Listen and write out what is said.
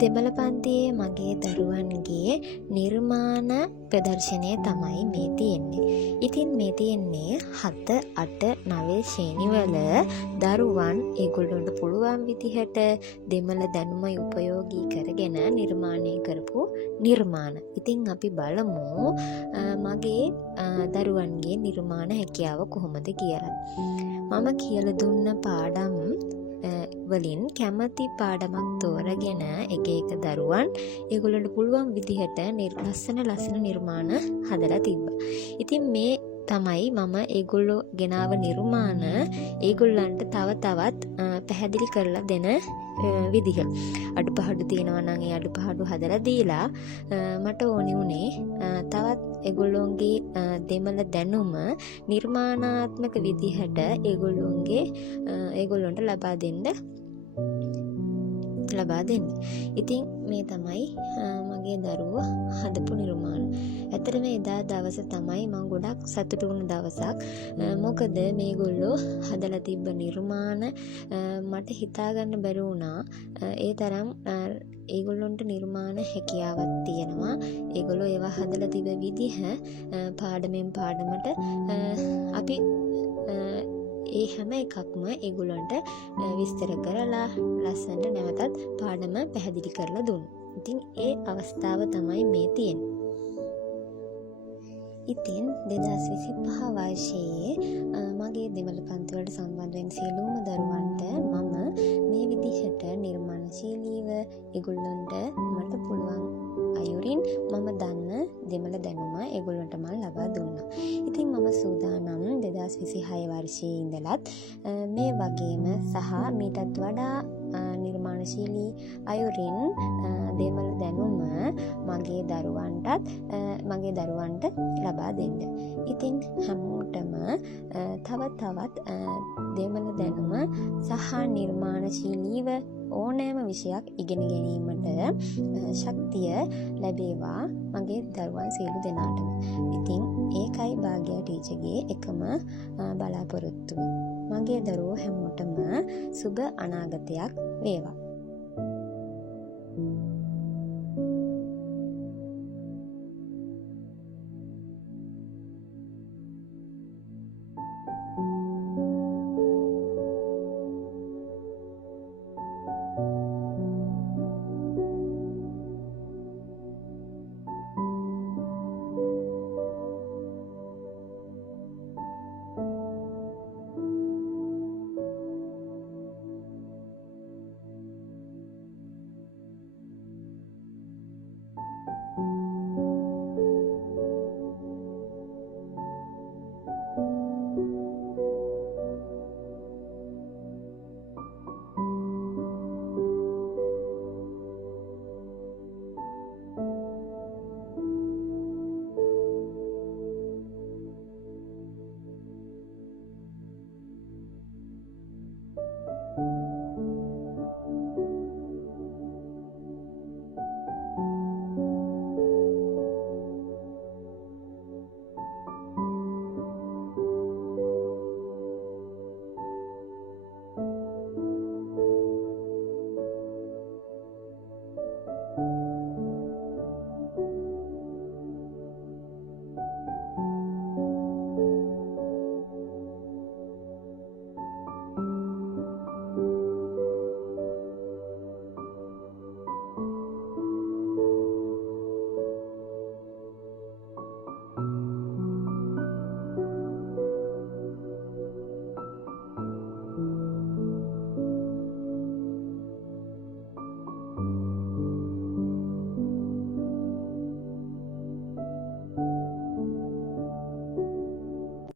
දෙමළ පන්තියේ මගේ දරුවන්ගේ නිර්මාණ ප්‍රදර්ශනය තමයි මේ තියෙන්නේ. ඉතින් මේ තියෙන්නේ 7, 8, 9 ශ්‍රේණිවල දරුවන් ඒගොල්ලන්ට පුළුවන් විදිහට දෙමළ දැනුම උපයෝගී කරගෙන නිර්මාණය කරපු නිර්මාණ. ඉතින් අපි බලමු මගේ දරුවන්ගේ නිර්මාණ හැකියාව කොහොමද කියලා. මම කියලා දුන්න පාඩම් වලින් කැමති පාඩමක් තෝරගෙන එක දරුවන් ඒගොල්ලන්ට පුළුවන් විදිහට ලස්සන නිර්මාණ හදලා තිබ්බා. ඉතින් මේ තමයි මම ඒගොල්ලෝ ගෙනාව නිර්මාණ ඒගොල්ලන්ට තව තවත් පැහැදිලි කරලා දෙන විදිහ. අඩුපාඩු තියෙනවා නම් ඒ අඩුපාඩු හදලා දීලා මට ඕනි උනේ තවත් ඒගොල්ලොන්ගේ දෙමළ දැනුම නිර්මාණාත්මක විදිහට ඒගොල්ලොන්ට ලබා දෙන්න. ඉතින් මේ තමයි මගේ දරුවෝ හදපු නිර්මාණ. ඇත්තටම එදා දවස තමයි මම ගොඩක් සතුටු වුණ දවසක්. මොකද මේගොල්ලෝ හදලා තිබ්බ නිර්මාණ මට හිතා ගන්න බැරි වුණා. ඒ තරම් ඒගොල්ලොන්ට නිර්මාණ හැකියාවක් තියෙනවා. ඒගොල්ලෝ ඒවා හදලා තිබ්බ විදිහ පාඩමෙන් පාඩමට අපි ඒ හැම එකක්ම ඒගොල්ලන්ට විස්තර කරලා ලස්සනට නැවතත් පාඩම පැහැදිලි කරලා දුන්නා. ඉතින් ඒ අවස්ථාව තමයි මේ තියෙන්නේ. ඉතින් 2025 වර්ෂයේ මගේ දෙමළ පන්ති වලට සම්බන්ධ වෙන සියලුම දරුවන්ට මම මේ විදිහට නිර්මාණශීලීව ඒගොල්ලන්ට මට පුළුවන් අයුරින් මම දන්න දෙමළ දැනුම ඒගොල්ලන්ට මම ලබා දුන්නා. ඉතින් මම සූදානම් 2026 වර්ෂයේ ඉඳලත් මේ වගේම සහ මීටත් වඩා නිර්මාණශීලී අයුරින් දෙමළ දැනුම මගේ දරුවන්ට ලබා දෙන්න. ඉතින් හැමෝටම තවත් දෙමළ දැනුම සහ නිර්මාණශීලීව ඕනෑම විෂයක් ඉගෙන ගැනීමට ශක්තිය ලැබේවා මගේ දරුවන් සියලු දෙනාටම. ඉතින් ඒකයි භාග්‍යා ටීචර්ගේ එකම බලාපොරොත්තුව. මගේ දරුවෝ හැමෝටම සුබ අනාගතයක් වේවා.